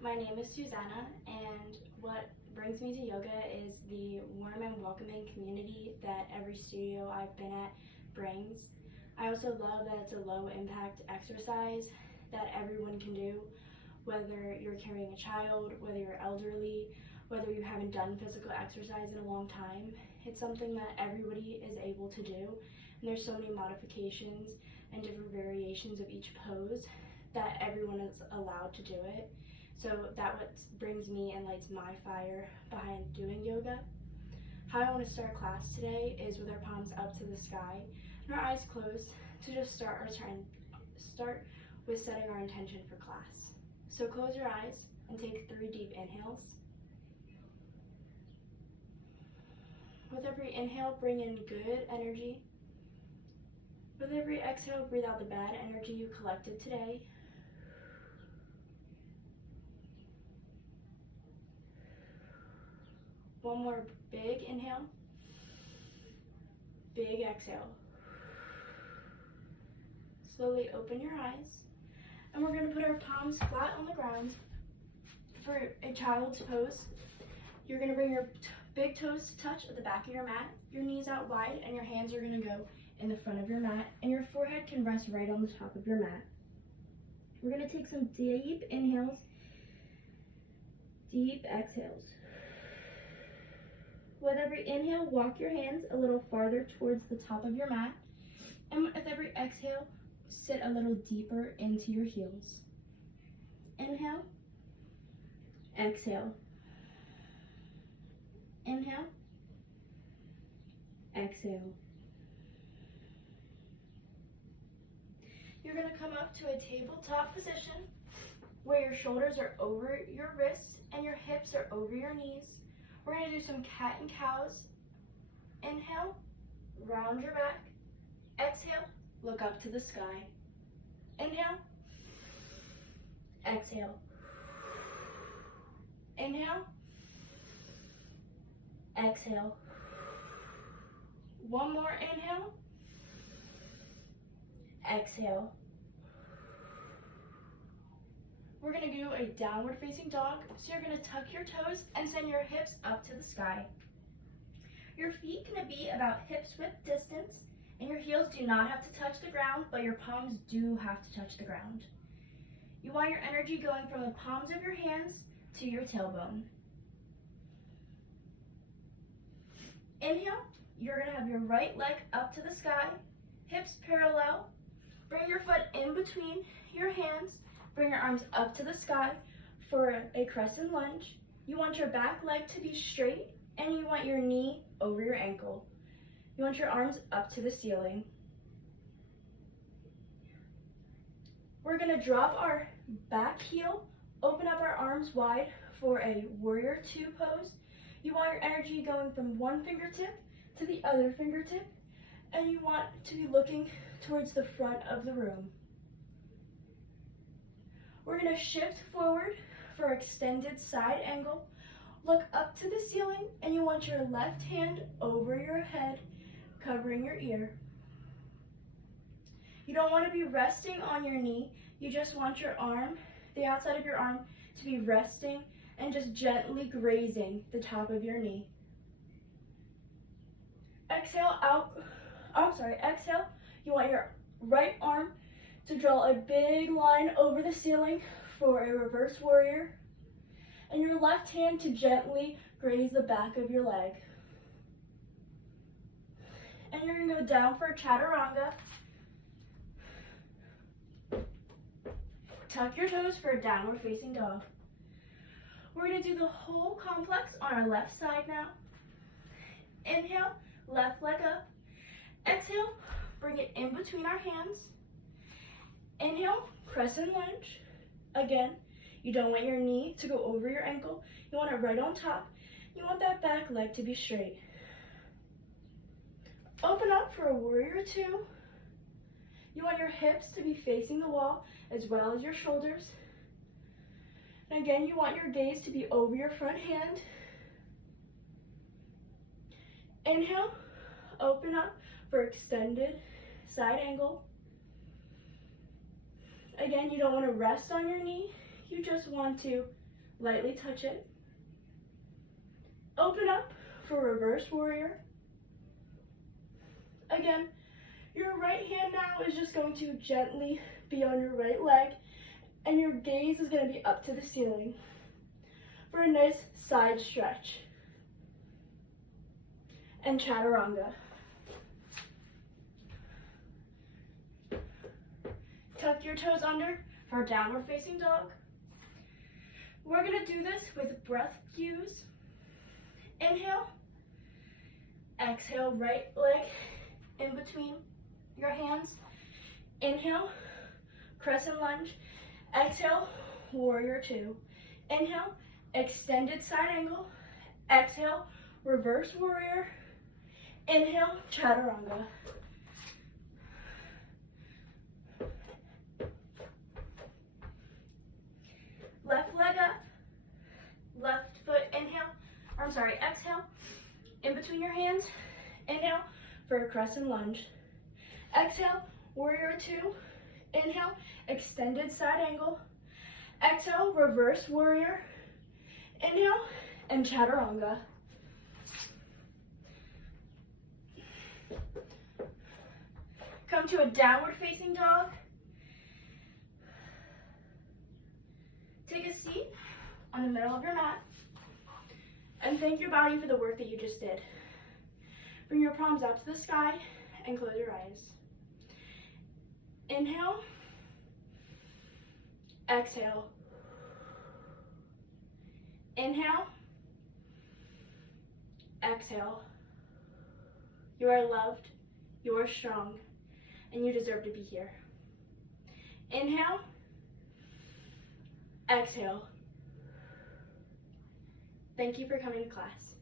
my name is Susanna, and what brings me to yoga is the warm and welcoming community that every studio I've been at brings. I also love that it's a low impact exercise that everyone can do, whether you're carrying a child, whether you're elderly, whether you haven't done physical exercise in a long time. It's something that everybody is able to do, and there's so many modifications and different variations of each pose that everyone is allowed to do it. So that what brings me and lights my fire behind doing yoga. How I want to start class today is with our palms up to the sky and our eyes closed to just start with setting our intention for class. So close your eyes and take 3 deep inhales. With every inhale, bring in good energy. With every exhale, breathe out the bad energy you collected today. One more big inhale, big exhale. Slowly open your eyes, and we're going to put our palms flat on the ground for a child's pose. You're going to bring your big toes to touch at the back of your mat, your knees out wide, and your hands are going to go in the front of your mat, and your forehead can rest right on the top of your mat. We're going to take some deep inhales, deep exhales. With every inhale, walk your hands a little farther towards the top of your mat, and with every exhale, sit a little deeper into your heels. Inhale, exhale. Inhale, exhale. You're going to come up to a tabletop position where your shoulders are over your wrists and your hips are over your knees. We're going to do some cat and cows. Inhale, round your back. Exhale, look up to the sky. Inhale, exhale. Inhale, exhale. One more inhale, exhale. We're going to do a downward facing dog, so you're going to tuck your toes and send your hips up to the sky. Your feet can be about hips width distance, and your heels do not have to touch the ground, but your palms do have to touch the ground. You want your energy going from the palms of your hands to your tailbone. Inhale, you're going to have your right leg up to the sky, hips parallel. Bring your foot in between your hands. Bring your arms up to the sky for a crescent lunge. You want your back leg to be straight, and you want your knee over your ankle. You want your arms up to the ceiling. We're going to drop our back heel, open up our arms wide for a warrior 2 pose. You want your energy going from one fingertip to the other fingertip, and you want to be looking towards the front of the room. We're going to shift forward for extended side angle. Look up to the ceiling, and you want your left hand over your head, covering your ear. You don't want to be resting on your knee. You just want your arm, the outside of your arm, to be resting and just gently grazing the top of your knee. Exhale out. Exhale. You want your right arm to draw a big line over the ceiling for a reverse warrior, and your left hand to gently graze the back of your leg. And you're going to go down for a chaturanga. Tuck your toes for a downward facing dog. We're going to do the whole complex on our left side now. Inhale, left leg up. Exhale, bring it in between our hands. Inhale, crescent lunge. Again, you don't want your knee to go over your ankle. You want it right on top. You want that back leg to be straight. Open up for a warrior 2. You want your hips to be facing the wall as well as your shoulders. And again, you want your gaze to be over your front hand. Inhale, open up for extended side angle. Again, you don't want to rest on your knee. You just want to lightly touch it. Open up for reverse warrior. Again, your right hand now is just going to gently be on your right leg, and your gaze is going to be up to the ceiling for a nice side stretch. And chaturanga. Tuck your toes under for downward facing dog. We're going to do this with breath cues. Inhale. Exhale, right leg in between your hands. Inhale, crescent lunge. Exhale, warrior two. Inhale, extended side angle. Exhale, reverse warrior. Inhale, chaturanga. Left leg up. Left foot, exhale. In between your hands. Inhale for a crescent lunge. Exhale, warrior two. Inhale, extended side angle. Exhale, reverse warrior. Inhale, and chaturanga. Come to a downward facing dog. Take a seat on the middle of your mat and thank your body for the work that you just did. Bring your palms out to the sky and close your eyes. Inhale. Exhale. Inhale. Exhale. You are loved, you are strong, and you deserve to be here. Inhale. Exhale. Thank you for coming to class.